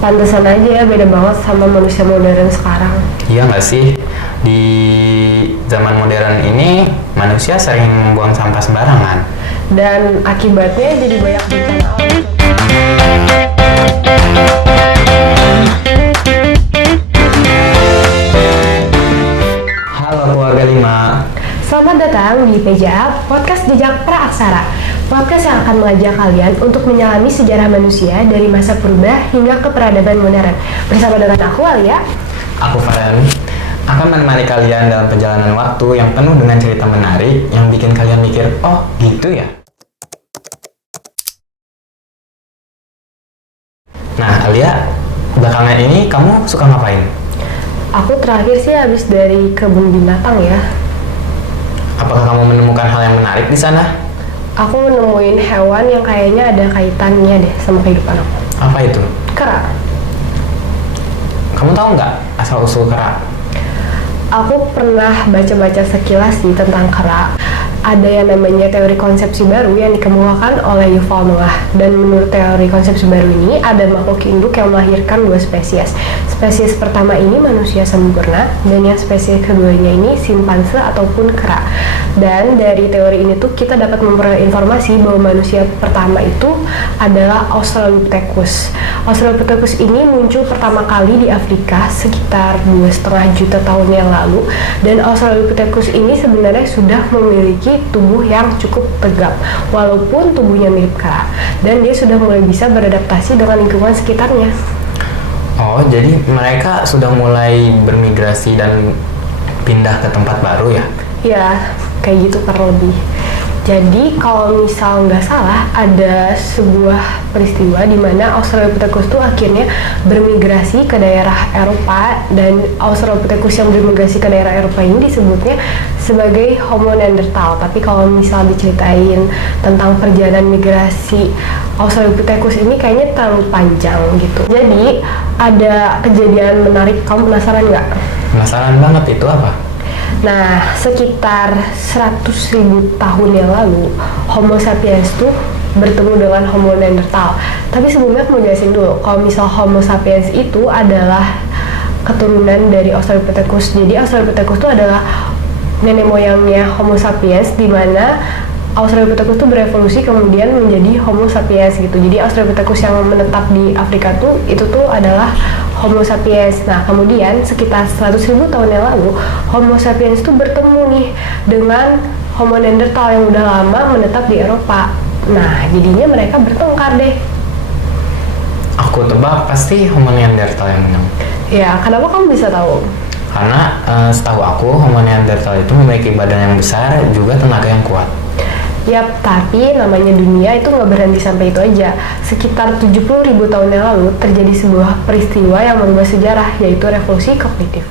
Pantesan aja ya beda banget sama manusia modern sekarang. Iya nggak sih? Di zaman modern ini manusia sering membuang sampah sembarangan. Dan akibatnya jadi banyak bencana alam. Halo keluarga 5. Selamat datang di PJA, Podcast Jejak Praaksara. Podcast yang akan mengajak kalian untuk menyelami sejarah manusia dari masa purba hingga ke peradaban modern. Bersama dengan aku, Alia. Aku Farhan, akan menemani kalian dalam perjalanan waktu yang penuh dengan cerita menarik yang bikin kalian mikir, oh gitu ya? Nah Alia, belakangan ini kamu suka ngapain? Aku terakhir sih habis dari kebun binatang ya. Apakah kamu menemukan hal yang menarik di sana? Aku menemuin hewan yang kayaknya ada kaitannya deh sama kehidupan aku. Apa itu? Kera. Kamu tahu nggak asal-usul kera? Aku pernah baca-baca sekilas sih tentang kera. Ada yang namanya teori konsepsi baru yang dikemukakan oleh Yuval Noah. Dan menurut teori konsepsi baru ini, ada makhluk induk yang melahirkan dua spesies. Spesies pertama ini manusia sempurna, dan yang spesies keduanya ini simpanse ataupun kera. Dan dari teori ini tuh kita dapat memperoleh informasi bahwa manusia pertama itu adalah Australopithecus. Australopithecus ini muncul pertama kali di Afrika sekitar 2,5 juta tahun yang lalu. Dan Australopithecus ini sebenarnya sudah memiliki tubuh yang cukup tegap walaupun tubuhnya mirip kera, dan dia sudah mulai bisa beradaptasi dengan lingkungan sekitarnya. Oh, jadi mereka sudah mulai bermigrasi dan pindah ke tempat baru ya? Ya, kayak gitu kurang lebih. Jadi kalau misal nggak salah, ada sebuah peristiwa di mana Australopithecus itu akhirnya bermigrasi ke daerah Eropa, dan Australopithecus yang bermigrasi ke daerah Eropa ini disebutnya sebagai Homo neanderthal. Tapi kalau misal diceritain tentang perjalanan migrasi Australopithecus ini kayaknya terlalu panjang gitu. Jadi ada kejadian menarik, kamu penasaran nggak? Penasaran banget, itu apa? Nah, sekitar 100.000 tahun yang lalu, Homo sapiens tuh bertemu dengan Homo neanderthal. Tapi sebelumnya aku mau jelasin dulu, kalau misal Homo sapiens itu adalah keturunan dari Australopithecus. Jadi Australopithecus itu adalah nenek moyangnya Homo sapiens, di mana Australopithecus itu berevolusi kemudian menjadi Homo sapiens gitu. Jadi Australopithecus yang menetap di Afrika tuh itu tuh adalah Homo sapiens. Nah, kemudian sekitar 100.000 tahun yang lalu, Homo sapiens itu bertemu nih dengan Homo neanderthal yang udah lama menetap di Eropa. Nah, jadinya mereka bertengkar deh. Aku tebak pasti Homo neanderthal yang menang. Ya, kenapa kamu bisa tahu? Karena setahu aku Homo neanderthal itu memiliki badan yang besar, juga tenaga yang kuat. Yap, tapi namanya dunia itu nggak berhenti sampai itu aja. Sekitar 70.000 tahun yang lalu terjadi sebuah peristiwa yang mengubah sejarah, yaitu revolusi kognitif.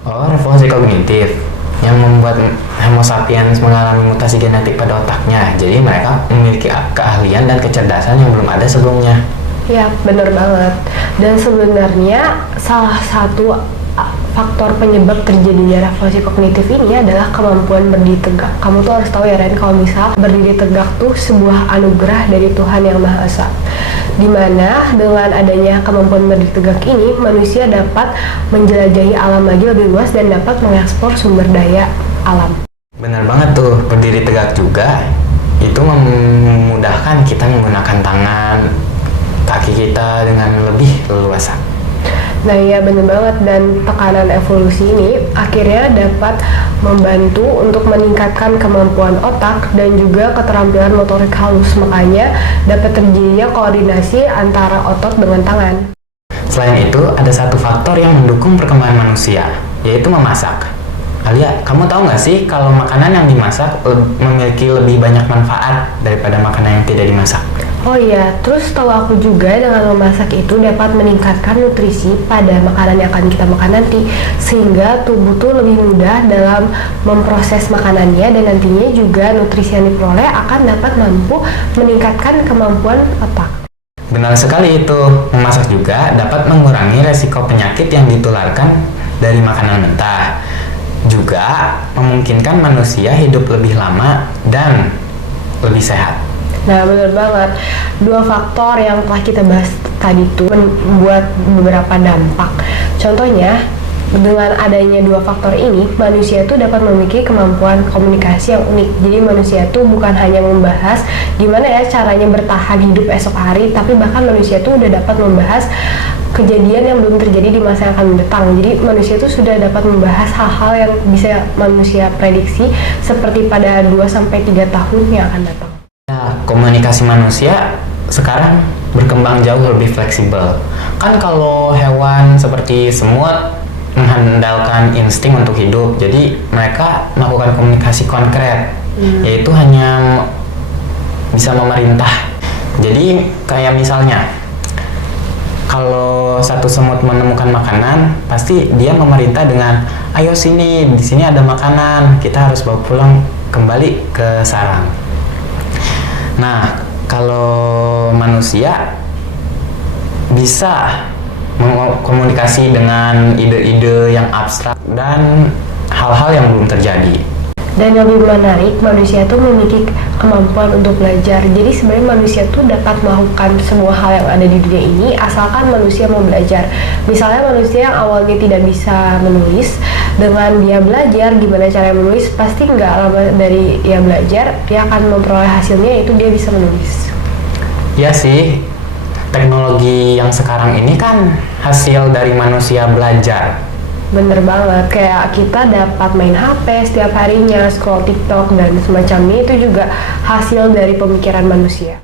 Oh, revolusi kognitif yang membuat Homo sapiens mengalami mutasi genetik pada otaknya. Jadi mereka memiliki keahlian dan kecerdasan yang belum ada sebelumnya. Ya, bener banget. Dan sebenarnya salah satu faktor penyebab terjadinya revolusi kognitif ini adalah kemampuan berdiri tegak. Kamu tuh harus tahu ya Ren, kalau misal berdiri tegak tuh sebuah anugerah dari Tuhan Yang Maha Esa. Dimana dengan adanya kemampuan berdiri tegak ini, manusia dapat menjelajahi alam lagi lebih luas dan dapat mengekspor sumber daya alam. Benar banget tuh, berdiri tegak juga itu memudahkan kita menggunakan tangan, kaki kita dengan lebih leluasa. Nah iya bener banget, dan tekanan evolusi ini akhirnya dapat membantu untuk meningkatkan kemampuan otak dan juga keterampilan motorik halus, makanya dapat terjadinya koordinasi antara otot dengan tangan. Selain itu, ada satu faktor yang mendukung perkembangan manusia, yaitu memasak. Alia, kamu tahu nggak sih kalau makanan yang dimasak memiliki lebih banyak manfaat daripada makanan yang tidak dimasak? Oh iya, terus tahu aku juga dengan memasak itu dapat meningkatkan nutrisi pada makanan yang akan kita makan nanti, sehingga tubuh tuh lebih mudah dalam memproses makanannya, dan nantinya juga nutrisi yang diperoleh akan dapat mampu meningkatkan kemampuan otak. Benar sekali itu, memasak juga dapat mengurangi resiko penyakit yang ditularkan dari makanan mentah. Juga memungkinkan manusia hidup lebih lama dan lebih sehat. Nah, benar banget. Dua faktor yang telah kita bahas tadi itu membuat beberapa dampak. Contohnya, dengan adanya dua faktor ini, manusia itu dapat memiliki kemampuan komunikasi yang unik. Jadi manusia itu bukan hanya membahas gimana ya caranya bertahan hidup esok hari, tapi bahkan manusia itu udah dapat membahas kejadian yang belum terjadi di masa yang akan datang. Jadi manusia itu sudah dapat membahas hal-hal yang bisa manusia prediksi seperti pada 2-3 tahun yang akan datang. Ya, komunikasi manusia sekarang berkembang jauh lebih fleksibel. Kan kalau hewan seperti semut mengandalkan insting untuk hidup, jadi mereka melakukan komunikasi konkret, yaitu hanya bisa memerintah. Jadi kayak misalnya kalau satu semut menemukan makanan, pasti dia memerintah dengan, ayo sini, di sini ada makanan, kita harus bawa pulang kembali ke sarang. Nah, kalau manusia bisa komunikasi dengan ide-ide yang abstrak dan hal-hal yang belum terjadi. Dan yang lebih menarik, manusia itu memiliki kemampuan untuk belajar. Jadi sebenarnya manusia itu dapat melakukan semua hal yang ada di dunia ini asalkan manusia mau belajar. Misalnya manusia yang awalnya tidak bisa menulis, dengan dia belajar gimana cara menulis, pasti nggak lama dari dia belajar, dia akan memperoleh hasilnya, yaitu dia bisa menulis. Ya sih, teknologi yang sekarang ini kan hasil dari manusia belajar. Bener banget, kayak kita dapat main HP setiap harinya, scroll TikTok dan semacamnya, itu juga hasil dari pemikiran manusia.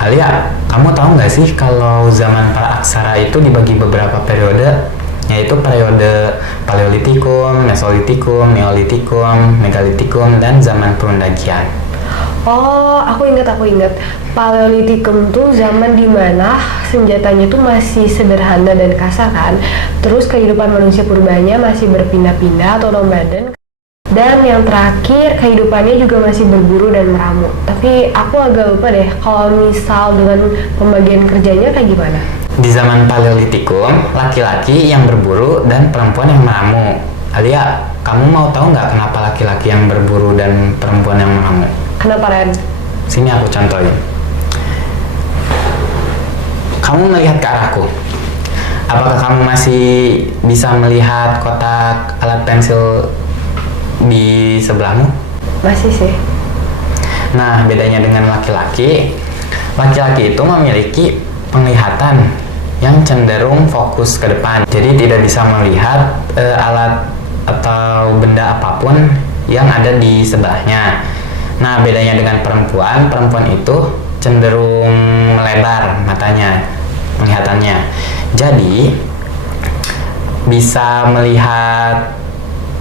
Alia, kamu tahu nggak sih kalau zaman pra-aksara itu dibagi beberapa periode, yaitu periode Paleolitikum, Mesolitikum, Neolitikum, Megalitikum, dan zaman Perundagian. Oh, aku ingat. Paleolitikum tuh zaman dimana senjatanya tuh masih sederhana dan kasar kan. Terus kehidupan manusia purbanya masih berpindah-pindah atau nomaden. Dan yang terakhir, kehidupannya juga masih berburu dan meramu. Tapi aku agak lupa deh, kalau misal dengan pembagian kerjanya kayak gimana? Di zaman Paleolitikum, laki-laki yang berburu dan perempuan yang meramu. Alia, kamu mau tahu nggak kenapa laki-laki yang berburu dan perempuan yang meramu? Kenapa, Ren? Sini aku contohin. Kamu melihat ke arahku. Apakah kamu masih bisa melihat kotak alat pensil di sebelahmu? Masih sih. Nah, bedanya dengan laki-laki, laki-laki itu memiliki penglihatan yang cenderung fokus ke depan. Jadi tidak bisa melihat alat atau benda apapun yang ada di sebelahnya. Nah, bedanya dengan perempuan, perempuan itu cenderung melebar matanya, penglihatannya. Jadi bisa melihat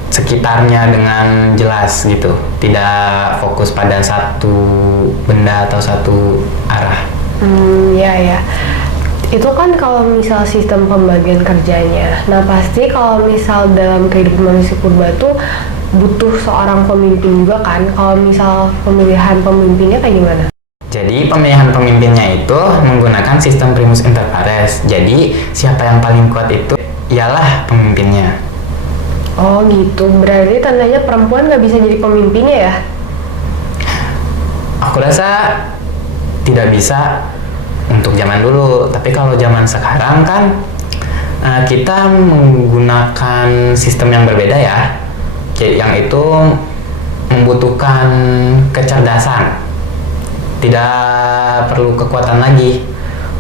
sekitarnya dengan jelas gitu, tidak fokus pada satu benda atau satu arah. Ya. Itu kan kalau misal sistem pembagian kerjanya. Nah, pasti kalau misal dalam kehidupan manusia purba tuh butuh seorang pemimpin juga kan. Kalau misal pemilihan pemimpinnya kayak gimana? Jadi pemilihan pemimpinnya itu menggunakan sistem primus inter pares. Jadi siapa yang paling kuat itu ialah pemimpinnya. Oh gitu, berarti tandanya perempuan nggak bisa jadi pemimpinnya ya? Aku rasa tidak bisa untuk zaman dulu, tapi kalau zaman sekarang kan kita menggunakan sistem yang berbeda ya, yang itu membutuhkan kecerdasan, tidak perlu kekuatan lagi.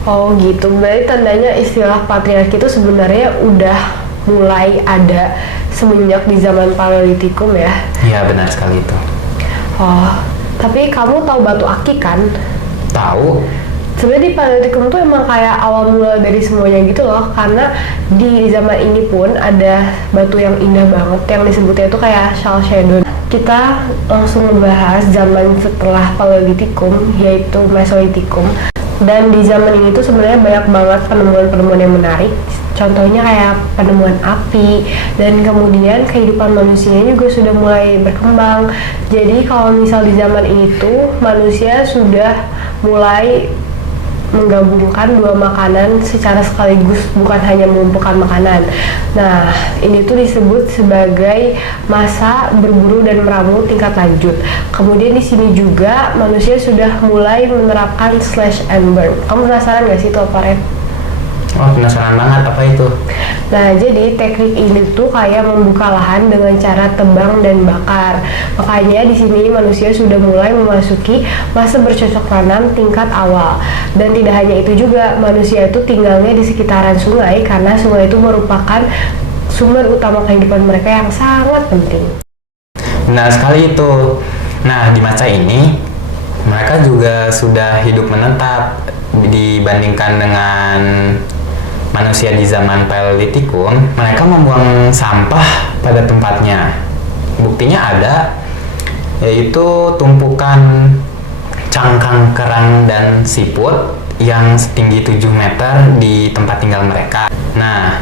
Oh gitu, berarti tandanya istilah patriarki itu sebenarnya udah mulai ada semenjak di zaman Paleolitikum ya? Iya, benar sekali itu. Oh, tapi kamu tahu batu akik kan? Tahu. Sebenarnya di Paleolitikum tuh emang kayak awal mula dari semuanya gitu loh, karena di zaman ini pun ada batu yang indah banget yang disebutnya itu kayak Chalcedon. Kita langsung membahas zaman setelah Paleolitikum, yaitu Mesolitikum. Dan di zaman ini tuh sebenarnya banyak banget penemuan-penemuan yang menarik. Contohnya kayak penemuan api, dan kemudian kehidupan manusianya juga sudah mulai berkembang. Jadi kalau misal di zaman ini tuh manusia sudah mulai menggabungkan dua makanan secara sekaligus, bukan hanya mengumpulkan makanan. Nah, ini tuh disebut sebagai masa berburu dan meramu tingkat lanjut. Kemudian di sini juga manusia sudah mulai menerapkan slash and burn. Kamu penasaran gak sih itu apa, Ren? Oh, penasaran banget apa itu? Nah, jadi teknik ini tuh kayak membuka lahan dengan cara tebang dan bakar. Makanya di sini manusia sudah mulai memasuki masa bercocok tanam tingkat awal. Dan tidak hanya itu juga, manusia itu tinggalnya di sekitaran sungai karena sungai itu merupakan sumber utama kehidupan mereka yang sangat penting. Benar sekali itu. Nah, di masa ini mereka juga sudah hidup menetap dibandingkan dengan manusia di zaman Paleolitikum. Mereka membuang sampah pada tempatnya. Buktinya ada, yaitu tumpukan cangkang kerang dan siput yang setinggi 7 meter di tempat tinggal mereka. Nah,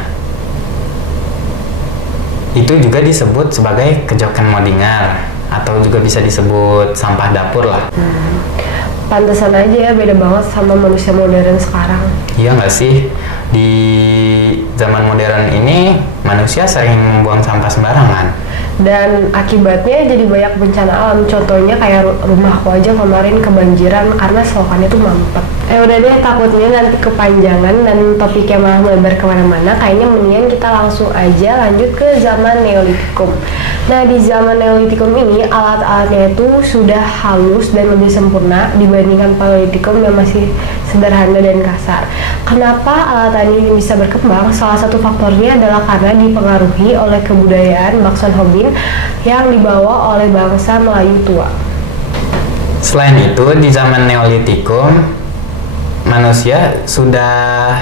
itu juga disebut sebagai kejokan modingar, atau juga bisa disebut sampah dapur lah. Pantesan aja ya beda banget sama manusia modern sekarang. Iya nggak sih? Di zaman modern ini manusia sering membuang sampah sembarangan. Dan akibatnya jadi banyak bencana alam. Contohnya kayak rumahku aja kemarin kebanjiran karena selokannya tuh mampet. Udah deh, takutnya nanti kepanjangan dan topiknya malah melebar kemana-mana. Kayaknya mendingan kita langsung aja lanjut ke zaman Neolitikum. Nah, di zaman Neolitikum ini alat-alatnya itu sudah halus dan lebih sempurna dibandingkan Paleolitikum yang masih sederhana dan kasar. Kenapa alat ini bisa berkembang? Salah satu faktornya adalah karena dipengaruhi oleh kebudayaan Maxon Hobbin yang dibawa oleh bangsa Melayu tua. Selain itu, di zaman Neolitikum, manusia sudah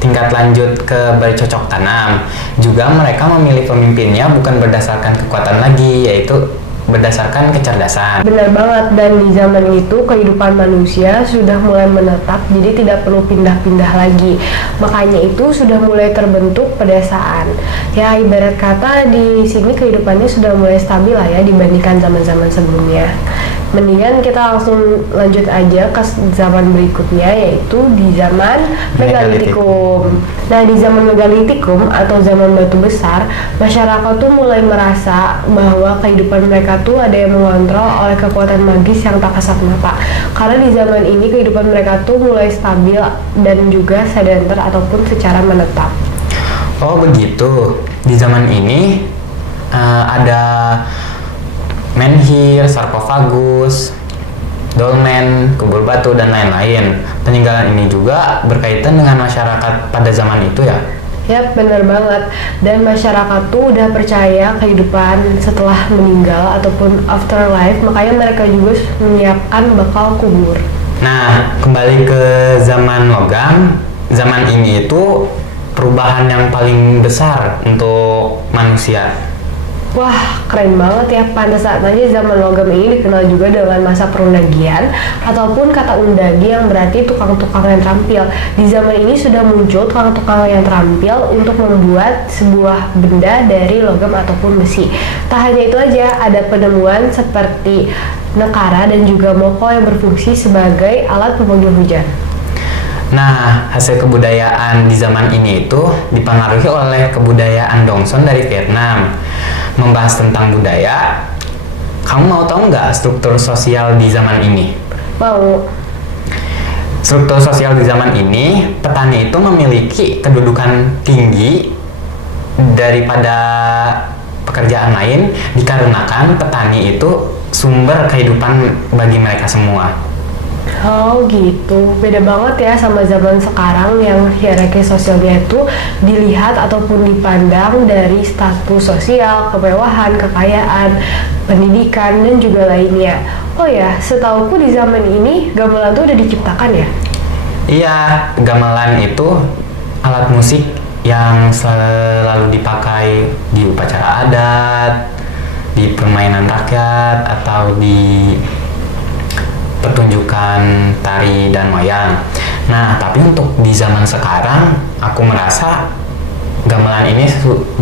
tingkat lanjut ke bercocok tanam. Juga mereka memilih pemimpinnya bukan berdasarkan kekuatan lagi, yaitu berdasarkan kecerdasan. Benar banget, dan di zaman itu kehidupan manusia sudah mulai menetap, jadi tidak perlu pindah-pindah lagi. Makanya itu sudah mulai terbentuk pedesaan. Ya, ibarat kata di sini kehidupannya sudah mulai stabil lah ya dibandingkan zaman-zaman sebelumnya. Mendingan kita langsung lanjut aja ke zaman berikutnya, yaitu di zaman Megalitikum. Nah, di zaman Megalitikum atau zaman batu besar, masyarakat tuh mulai merasa bahwa kehidupan mereka tuh ada yang mengontrol oleh kekuatan magis yang tak kasat mata. Karena di zaman ini kehidupan mereka tuh mulai stabil dan juga sedenter ataupun secara menetap. Oh begitu. Di zaman ini ada menhir, sarkofagus, dolmen, kubur batu, dan lain-lain. Peninggalan ini juga berkaitan dengan masyarakat pada zaman itu ya? Ya, bener banget. Dan masyarakat tuh udah percaya kehidupan setelah meninggal ataupun afterlife, makanya mereka juga menyiapkan bakal kubur. Nah, kembali ke zaman logam. Zaman ini itu perubahan yang paling besar untuk manusia. Wah, keren banget ya. Pantesan aja zaman logam ini dikenal juga dengan masa perundagian ataupun kata undagi yang berarti tukang-tukang yang terampil. Di zaman ini sudah muncul tukang-tukang yang terampil untuk membuat sebuah benda dari logam ataupun besi. Tak hanya itu aja, ada penemuan seperti nekara dan juga moko yang berfungsi sebagai alat pemanggil hujan. Nah, hasil kebudayaan di zaman ini itu dipengaruhi oleh kebudayaan Dongson dari Vietnam. Membahas tentang budaya, kamu mau tahu nggak struktur sosial di zaman ini? Mau. Struktur sosial di zaman ini, petani itu memiliki kedudukan tinggi daripada pekerjaan lain dikarenakan petani itu sumber kehidupan bagi mereka semua. Oh gitu, beda banget ya sama zaman sekarang yang hierarki sosialnya itu dilihat ataupun dipandang dari status sosial, kemewahan, kekayaan, pendidikan, dan juga lainnya. Oh ya, setauku di zaman ini gamelan tuh udah diciptakan ya? Iya, gamelan itu alat musik yang selalu dipakai di upacara adat, di permainan rakyat, atau di pertunjukan tari dan wayang. Nah, tapi untuk di zaman sekarang, aku merasa gamelan ini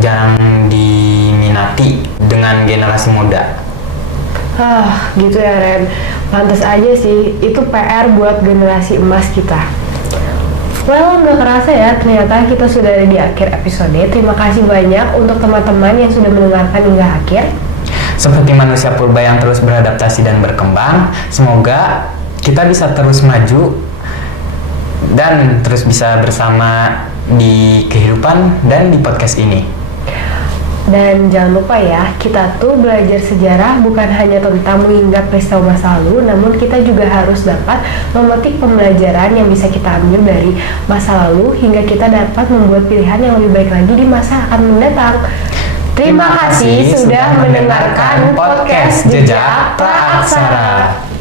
jarang diminati dengan generasi muda. Gitu ya Ren, pantas aja sih, itu PR buat generasi emas kita. Well, nggak kerasa ya, ternyata kita sudah ada di akhir episode. Terima kasih banyak untuk teman-teman yang sudah mendengarkan hingga akhir. Seperti manusia purba yang terus beradaptasi dan berkembang, semoga kita bisa terus maju dan terus bisa bersama di kehidupan dan di podcast ini. Dan jangan lupa ya, kita tuh belajar sejarah bukan hanya tentang mengingat peristiwa masa lalu, namun kita juga harus dapat memetik pembelajaran yang bisa kita ambil dari masa lalu hingga kita dapat membuat pilihan yang lebih baik lagi di masa akan mendatang. Terima kasih sudah mendengarkan podcast Jejak Praaksara.